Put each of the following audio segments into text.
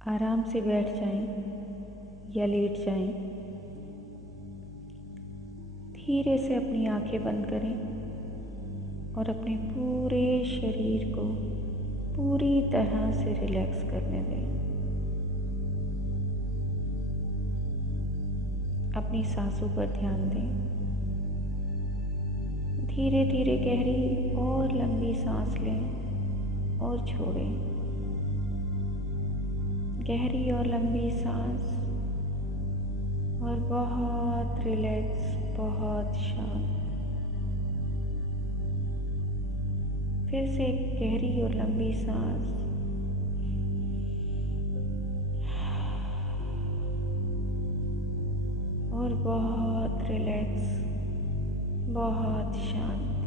आराम से बैठ जाएं या लेट जाएं। धीरे से अपनी आंखें बंद करें और अपने पूरे शरीर को पूरी तरह से रिलैक्स करने दें। अपनी सांसों पर ध्यान दें। धीरे धीरे गहरी और लंबी सांस लें और छोड़ें। गहरी और लंबी सांस और बहुत रिलैक्स, बहुत शांत। फिर से एक गहरी और लंबी सांस और बहुत रिलैक्स, बहुत शांत।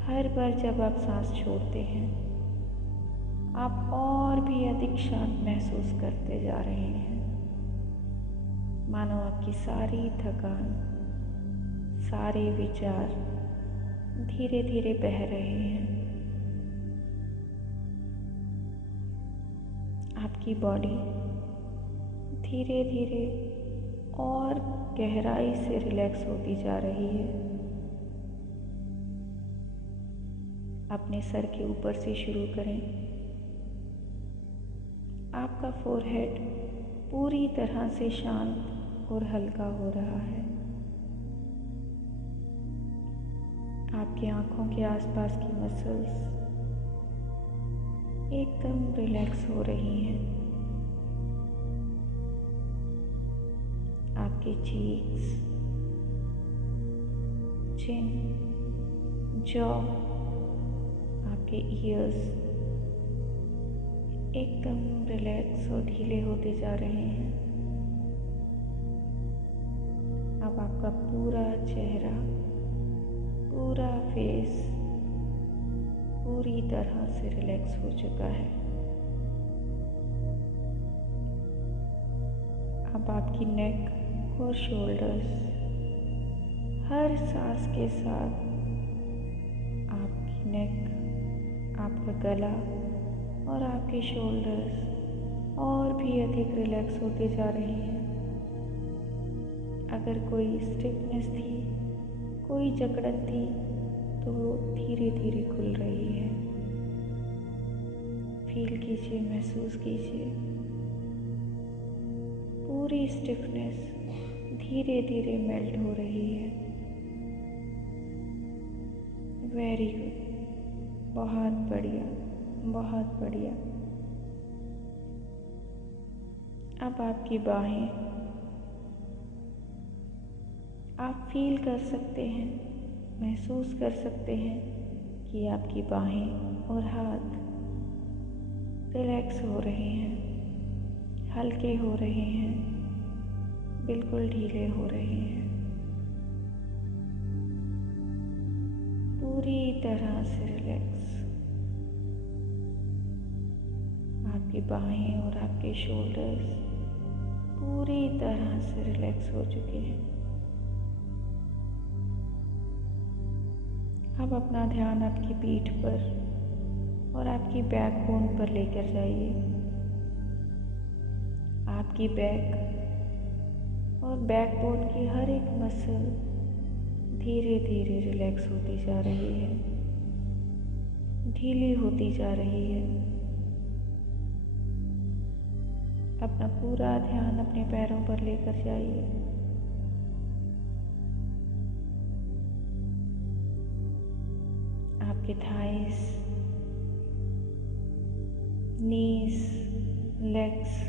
हर बार जब आप सांस छोड़ते हैं आप और भी अधिक शांत महसूस करते जा रहे हैं। मानो आपकी सारी थकान, सारे विचार धीरे धीरे बह रहे हैं। आपकी बॉडी धीरे धीरे और गहराई से रिलैक्स होती जा रही है। अपने सर के ऊपर से शुरू करें। आपका फोरहेड पूरी तरह से शांत और हल्का हो रहा है। आपकी आंखों के आसपास की मसल्स एकदम रिलैक्स हो रही हैं। आपके चीक्स, चिन, जॉ, आपके ईयर्स एकदम रिलैक्स और ढीले होते जा रहे हैं। अब आपका पूरा चेहरा, पूरा फेस पूरी तरह से रिलैक्स हो चुका है। अब आपकी नेक और शोल्डर्स हर सांस के साथ आपकी नेक, आपका गला और आपके शोल्डर्स और भी अधिक रिलैक्स होते जा रहे हैं। अगर कोई स्टिफनेस थी, कोई जकड़न थी, तो वो धीरे धीरे खुल रही है। फील कीजिए, महसूस कीजिए। पूरी स्टिफनेस धीरे धीरे मेल्ट हो रही है। वेरी गुड, बहुत बढ़िया, बहुत बढ़िया। अब आपकी बाहें, आप फील कर सकते हैं, महसूस कर सकते हैं कि आपकी बाहें और हाथ रिलैक्स हो रहे हैं, हल्के हो रहे हैं, बिल्कुल ढीले हो रहे हैं। पूरी तरह से रिलैक्स। आपकी बाहें और आपके शोल्डर्स पूरी तरह से रिलैक्स हो चुके हैं। अब अपना ध्यान आपकी पीठ पर और आपकी बैकबोन पर लेकर जाइए। आपकी बैक और बैकबोन की हर एक मसल धीरे धीरे रिलैक्स होती जा रही है, ढीली होती जा रही है। अपना पूरा ध्यान अपने पैरों पर लेकर जाइए। आपके थाइस, नीज, लेग्स,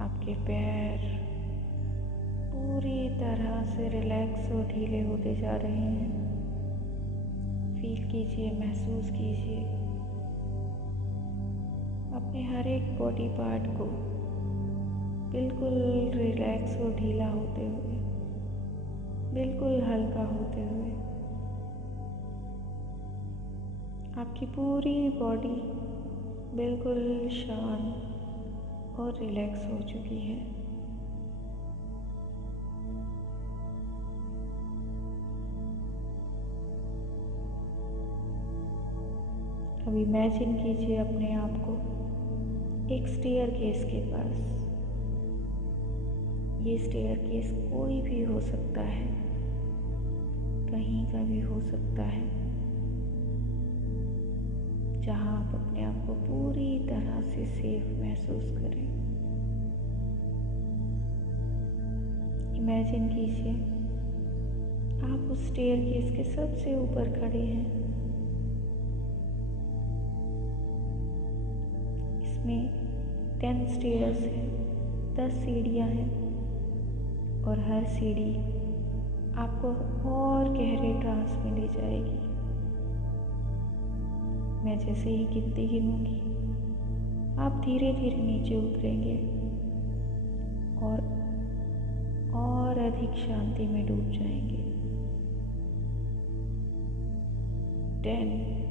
आपके पैर पूरी तरह से रिलैक्स और ढीले होते जा रहे हैं। फील कीजिए, महसूस कीजिए अपने हर एक बॉडी पार्ट को बिल्कुल रिलैक्स और ढीला होते हुए, बिल्कुल हल्का होते हुए। आपकी पूरी बॉडी बिल्कुल शांत और रिलैक्स हो चुकी है। अब इमेजिन कीजिए अपने आप को एक स्टेयरकेस के पास। ये स्टेयरकेस कोई भी हो सकता है, कहीं का भी हो सकता है, जहाँ आप अपने आप को पूरी तरह से सेफ महसूस करें। इमेजिन कीजिए आप उस स्टेयरकेस के सबसे ऊपर खड़े हैं। इसमें 10 स्टेयर्स हैं, 10 सीढ़ियाँ हैं और हर सीढ़ी आपको और गहरे ट्रांस में ले जाएगी। मैं जैसे ही गिनती गिनूंगी आप धीरे धीरे नीचे उतरेंगे और अधिक शांति में डूब जाएंगे। 10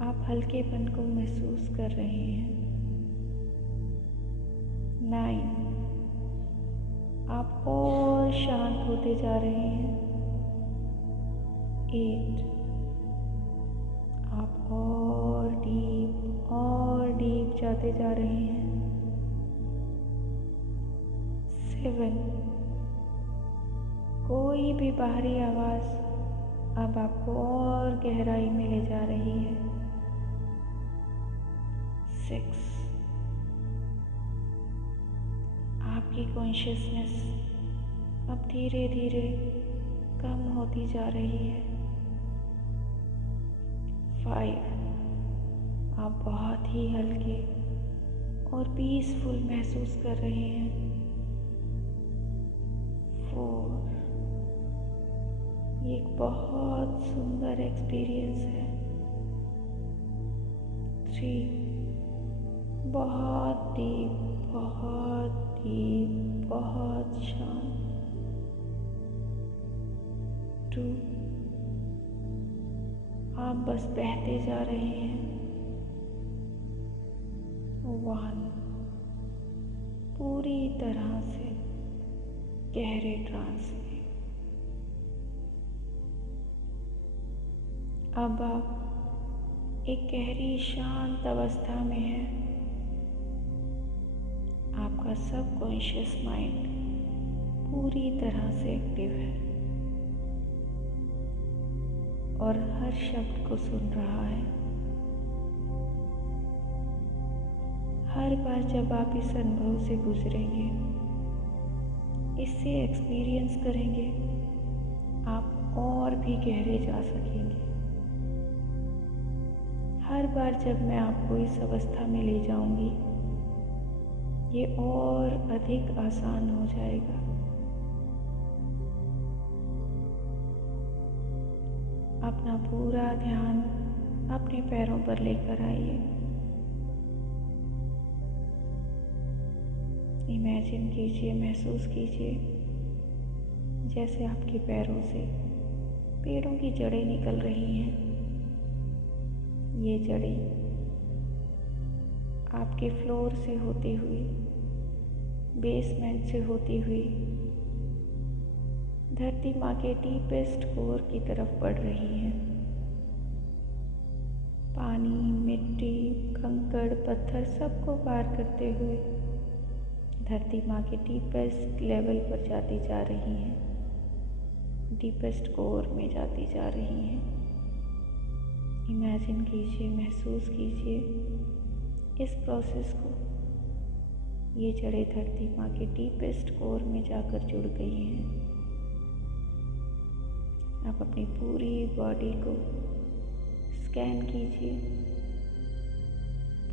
आप हल्केपन को महसूस कर रहे हैं। 9 आप और शांत होते जा रहे हैं। 8 आप और डीप जाते जा रहे हैं। 7 कोई भी बाहरी आवाज़ अब आपको और गहराई में ले जा रही है। 6 आपकी कॉन्शियसनेस अब धीरे धीरे कम होती जा रही है। 5 आप बहुत ही हल्के और पीसफुल महसूस कर रहे हैं। 4 ये एक बहुत सुंदर एक्सपीरियंस है। 3 बहुत डीप, बहुत शांत। 2 आप बस बहते जा रहे हैं। 1 पूरी तरह से गहरे ट्रांस में। अब आप एक गहरी शांत अवस्था में हैं। आपका सबकॉन्शियस माइंड पूरी तरह से एक्टिव है और हर शब्द को सुन रहा है। हर बार जब आप इस अनुभव से गुजरेंगे, इससे एक्सपीरियंस करेंगे, आप और भी गहरे जा सकेंगे। हर बार जब मैं आपको इस अवस्था में ले जाऊंगी, ये और अधिक आसान हो जाएगा। अपना पूरा ध्यान अपने पैरों पर लेकर आइए। इमेजिन कीजिए, महसूस कीजिए जैसे आपके पैरों से पेड़ों की जड़ें निकल रही हैं। ये जड़ें आपके फ्लोर से होती हुई, बेसमेंट से होती हुई धरती माँ के डीपेस्ट कोर की तरफ बढ़ रही हैं। पानी, मिट्टी, कंकड़, पत्थर सबको पार करते हुए धरती माँ के डीपेस्ट लेवल पर जाती जा रही हैं, डीपेस्ट कोर में जाती जा रही हैं। इमेजिन कीजिए, महसूस कीजिए इस प्रोसेस को। ये जड़ें धरती माँ के डीपेस्ट कोर में जाकर जुड़ गई हैं। आप अपनी पूरी बॉडी को स्कैन कीजिए।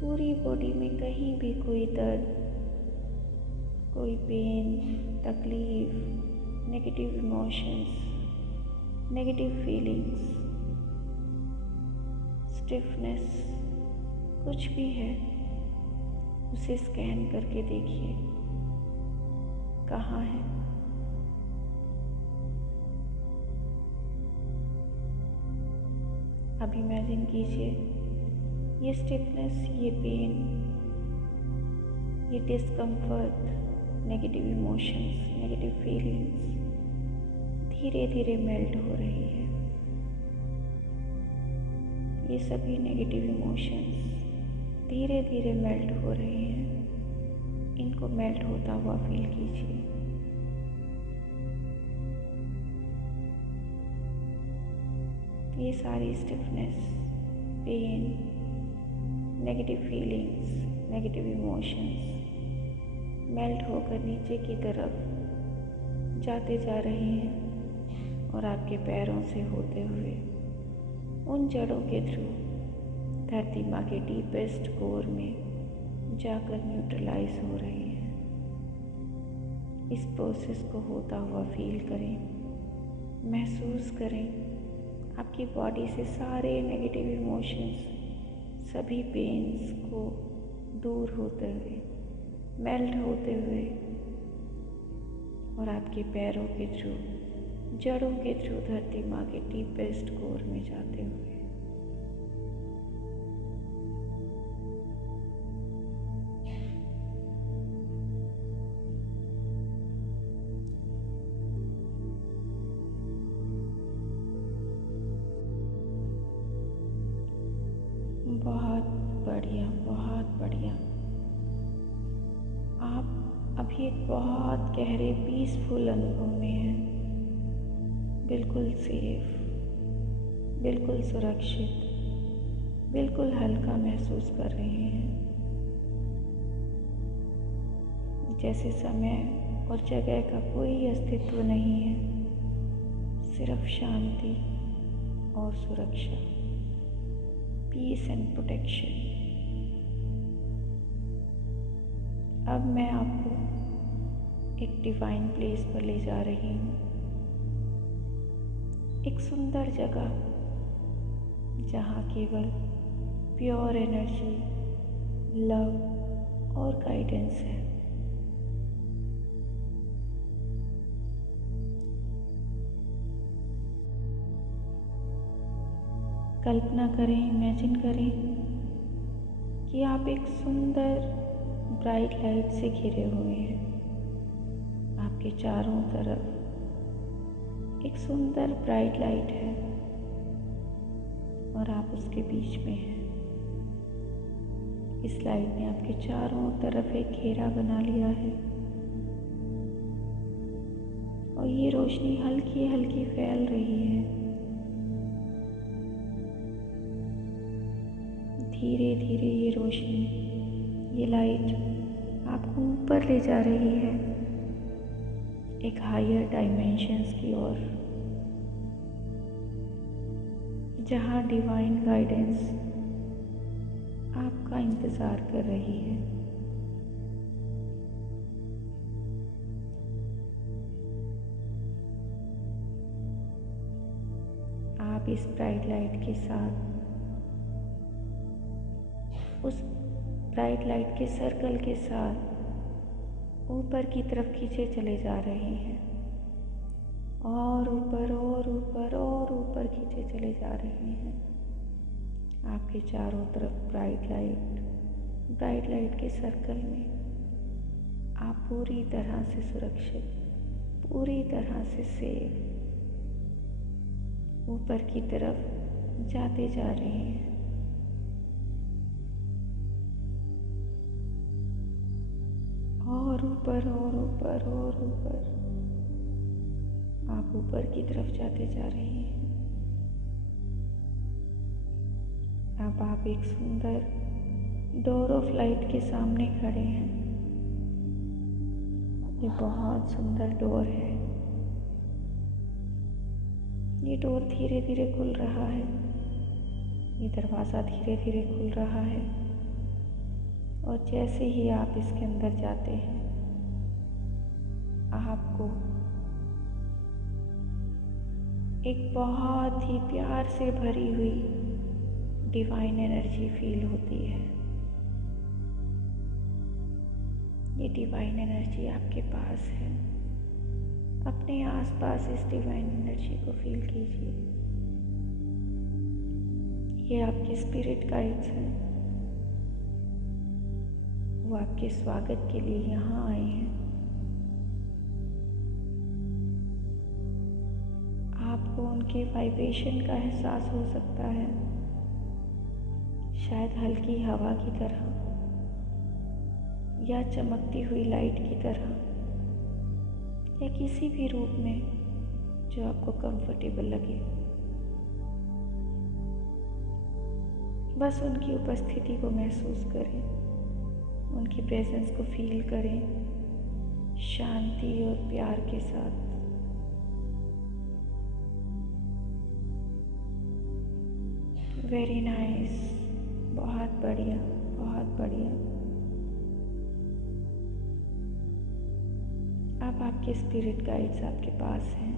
पूरी बॉडी में कहीं भी कोई दर्द, कोई पेन, तकलीफ, negative emotions, negative feelings, stiffness, कुछ भी है, उसे स्कैन करके देखिए कहाँ है। अब इमेजिन कीजिए ये स्टिफनेस, ये पेन, ये discomfort, negative emotions, negative feelings धीरे धीरे मेल्ट हो रही है। ये सभी नेगेटिव इमोशंस धीरे धीरे मेल्ट हो रहे हैं। इनको मेल्ट होता हुआ फील कीजिए। ये सारी stiffness, pain, negative feelings, negative emotions melt होकर नीचे की तरफ जाते जा रहे हैं और आपके पैरों से होते हुए उन जड़ों के थ्रू धरती माँ के डीपेस्ट कोर में जाकर न्यूट्रलाइज हो रहे हैं। इस प्रोसेस को होता हुआ फील करें, महसूस करें। आपकी बॉडी से सारे नेगेटिव इमोशंस, सभी पेन्स को दूर होते हुए, मेल्ट होते हुए और आपके पैरों के थ्रू, जड़ों के थ्रू धरती माँ के डीपेस्ट कोर में जाते हुए। बहुत बढ़िया, बहुत बढ़िया। आप अभी एक बहुत गहरे पीसफुल अनुभव में हैं। बिल्कुल सेफ, बिल्कुल सुरक्षित, बिल्कुल हल्का महसूस कर रहे हैं। जैसे समय और जगह का कोई अस्तित्व नहीं है, सिर्फ शांति और सुरक्षा, पीस एंड प्रोटेक्शन। अब मैं आपको एक डिवाइन प्लेस पर ले जा रही हूँ। एक सुंदर जगह जहाँ केवल प्योर एनर्जी, लव और गाइडेंस है। कल्पना करें, इमेजिन करें कि आप एक सुंदर ब्राइट लाइट से घिरे हुए हैं। आपके चारों तरफ एक सुंदर ब्राइट लाइट है और आप उसके बीच में हैं। इस लाइट ने आपके चारों तरफ एक घेरा बना लिया है और ये रोशनी हल्की हल्की फैल रही है। धीरे धीरे ये रोशनी, ये लाइट आपको ऊपर ले जा रही है, एक हायर डायमेंशंस की ओर, जहाँ डिवाइन गाइडेंस आपका इंतज़ार कर रही है। आप इस ब्राइट लाइट के साथ, उस ब्राइट लाइट के सर्कल के साथ ऊपर की तरफ खींचे चले जा रहे हैं और ऊपर और ऊपर और ऊपर खींचे चले जा रहे हैं। आपके चारों तरफ ब्राइट लाइट के सर्कल में आप पूरी तरह से सुरक्षित, पूरी तरह से सेफ ऊपर की तरफ जाते जा रहे हैं। और ऊपर और ऊपर और ऊपर आप ऊपर की तरफ जाते जा रहे हैं। अब आप एक सुंदर डोर ऑफ लाइट के सामने खड़े हैं। ये बहुत सुंदर डोर है। ये डोर धीरे धीरे खुल रहा है। ये दरवाज़ा धीरे धीरे खुल रहा है और जैसे ही आप इसके अंदर जाते हैं, आपको एक बहुत ही प्यार से भरी हुई डिवाइन एनर्जी फील होती है। ये डिवाइन एनर्जी आपके पास है। अपने आसपास इस डिवाइन एनर्जी को फील कीजिए। ये आपके स्पिरिट गाइड्स हैं। वो आपके स्वागत के लिए यहाँ आए हैं। आपको उनके वाइब्रेशन का एहसास हो सकता है। शायद हल्की हवा की तरह या चमकती हुई लाइट की तरह, या किसी भी रूप में जो आपको कंफर्टेबल लगे। बस उनकी उपस्थिति को महसूस करें, उनकी प्रेजेंस को फील करें शांति और प्यार के साथ। वेरी नाइस, बहुत बढ़िया, बहुत बढ़िया। अब आपके स्पिरिट गाइड्स आपके पास हैं।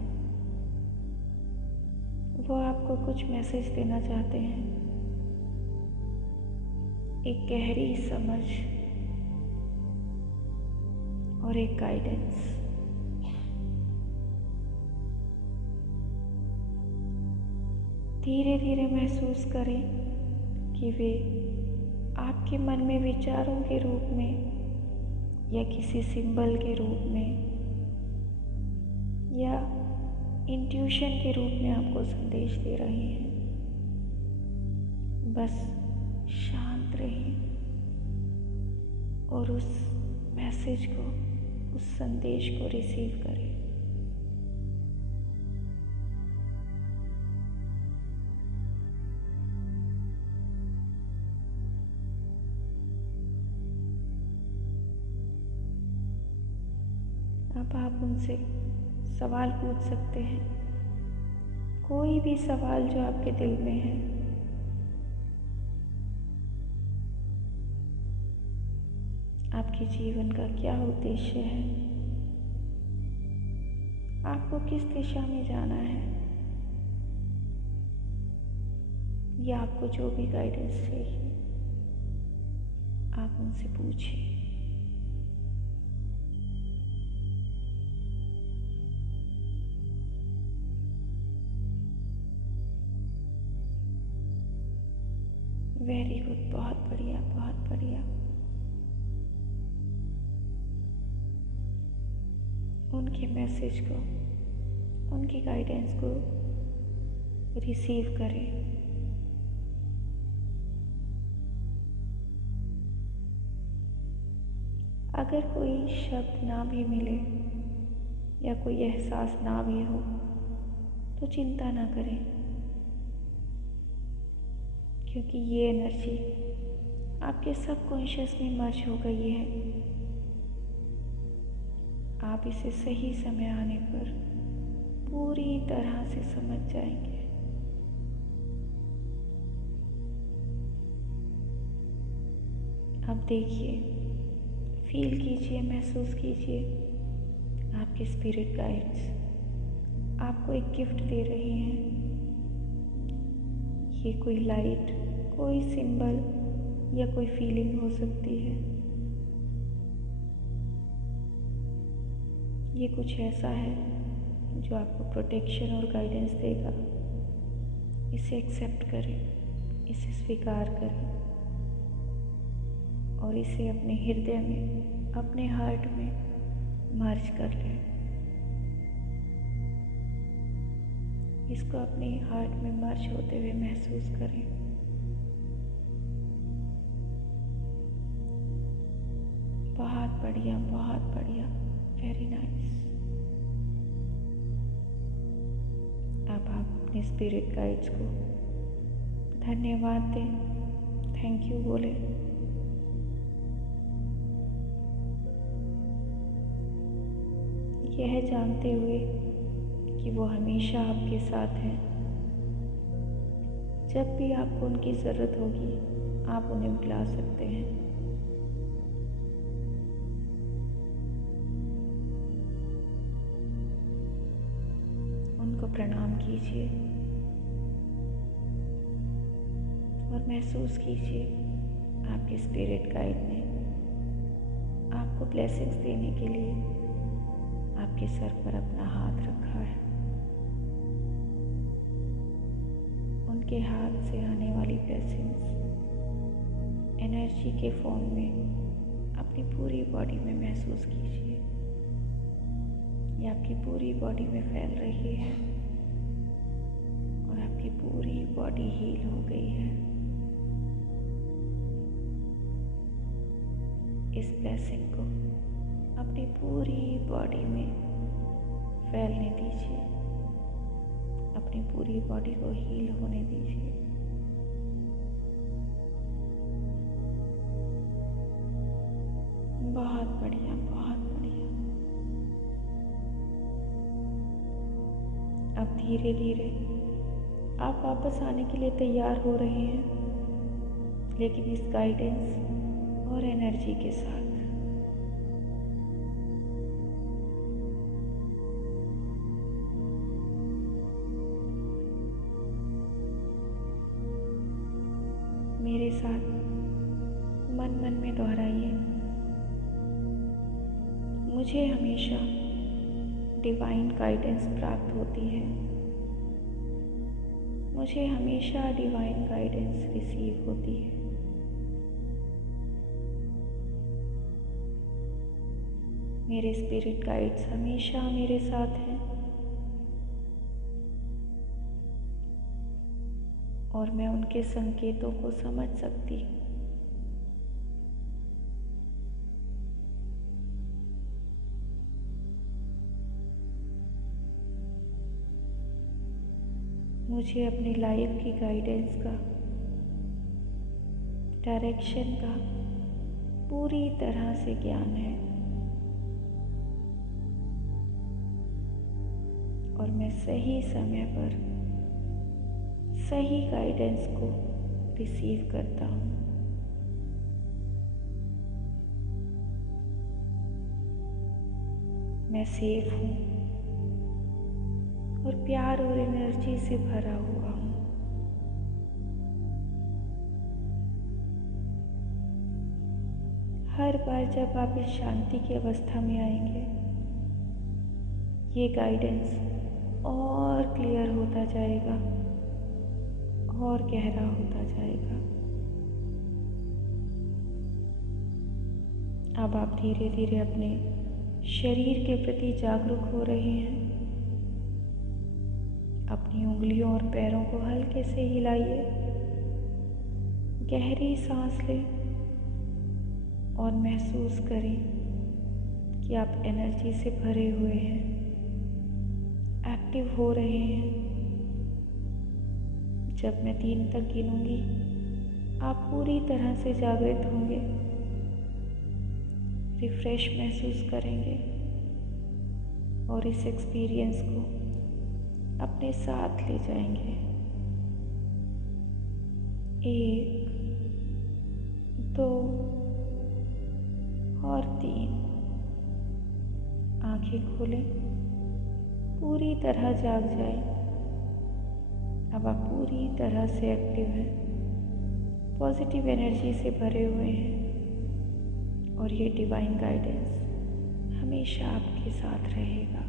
वो आपको कुछ मैसेज देना चाहते हैं, एक गहरी समझ और एक गाइडेंस। धीरे धीरे महसूस करें कि वे आपके मन में विचारों के रूप में या किसी सिंबल के रूप में या इंट्यूशन के रूप में आपको संदेश दे रहे हैं। बस शांत रहें और उस मैसेज को, उस संदेश को रिसीव करें। अब आप उनसे सवाल पूछ सकते हैं, कोई भी सवाल जो आपके दिल में है। आपके जीवन का क्या उद्देश्य है? आपको किस दिशा में जाना है? या आपको जो भी गाइडेंस चाहिए, आप उनसे पूछिए। वेरी गुड, बहुत बढ़िया, बहुत बढ़िया। उनके मैसेज को, उनकी गाइडेंस को रिसीव करें। अगर कोई शब्द ना भी मिले या कोई एहसास ना भी हो तो चिंता ना करें, क्योंकि ये एनर्जी आपके सबकॉन्शियस में मर्ज हो गई है। आप इसे सही समय आने पर पूरी तरह से समझ जाएंगे। अब देखिए, फील कीजिए, महसूस कीजिए, आपके स्पिरिट गाइड्स आपको एक गिफ्ट दे रहे हैं। ये कोई लाइट, कोई सिंबल या कोई फीलिंग हो सकती है। ये कुछ ऐसा है जो आपको प्रोटेक्शन और गाइडेंस देगा। इसे एक्सेप्ट करें, इसे स्वीकार करें और इसे अपने हृदय में, अपने हार्ट में मर्ज कर लें। इसको अपने हार्ट में मर्ज होते हुए महसूस करें। बहुत बढ़िया, बहुत बढ़िया, वेरी नाइस। अब आप अपने स्पिरिट गाइड्स को धन्यवाद दें, थैंक यू बोले। यह जानते हुए कि वो हमेशा आपके साथ हैं। जब भी आपको उनकी ज़रूरत होगी, आप उन्हें बुला सकते हैं। उनको प्रणाम कीजिए और महसूस कीजिए आपके स्पिरिट गाइड ने आपको ब्लेसिंग्स देने के लिए आपके सर पर अपना हाथ रखा है। उनके हाथ से आने वाली ब्लेसिंग्स एनर्जी के फॉर्म में अपनी पूरी बॉडी में महसूस कीजिए। ये आपकी पूरी बॉडी में फैल रही है और आपकी पूरी बॉडी हील हो गई है। इस ब्लेसिंग को अपनी पूरी बॉडी में फैलने दीजिए, अपनी पूरी बॉडी को हील होने दीजिए। बहुत बढ़िया, बहुत बढ़िया। अब धीरे धीरे आप वापस आने के लिए तैयार हो रहे हैं, लेकिन इस गाइडेंस और एनर्जी के साथ। मेरे साथ मन मन में दोहराइए, मुझे हमेशा डिवाइन गाइडेंस प्राप्त होती है, मुझे हमेशा डिवाइन गाइडेंस रिसीव होती है। मेरे स्पिरिट गाइड्स हमेशा मेरे साथ हैं और मैं उनके संकेतों को समझ सकती हूँ। मुझे अपनी लाइफ की गाइडेंस का, डायरेक्शन का पूरी तरह से ज्ञान है और मैं सही समय पर सही गाइडेंस को रिसीव करता हूँ। मैं सेफ हूँ और प्यार और एनर्जी से भरा हुआ हूँ। हर बार जब आप इस शांति की अवस्था में आएंगे, ये गाइडेंस और क्लियर होता जाएगा और गहरा होता जाएगा। अब आप धीरे धीरे अपने शरीर के प्रति जागरूक हो रहे हैं। अपनी उंगलियों और पैरों को हल्के से हिलाइए, गहरी सांस लें और महसूस करें कि आप एनर्जी से भरे हुए हैं, एक्टिव हो रहे हैं। जब मैं 3 तक गिनूंगी, आप पूरी तरह से जागृत होंगे, रिफ्रेश महसूस करेंगे और इस एक्सपीरियंस को अपने साथ ले जाएंगे। 1, 2 और 3। आंखें खोलें, पूरी तरह जाग जाएं। अब आप पूरी तरह से एक्टिव हैं, पॉजिटिव एनर्जी से भरे हुए हैं और ये डिवाइन गाइडेंस हमेशा आपके साथ रहेगा।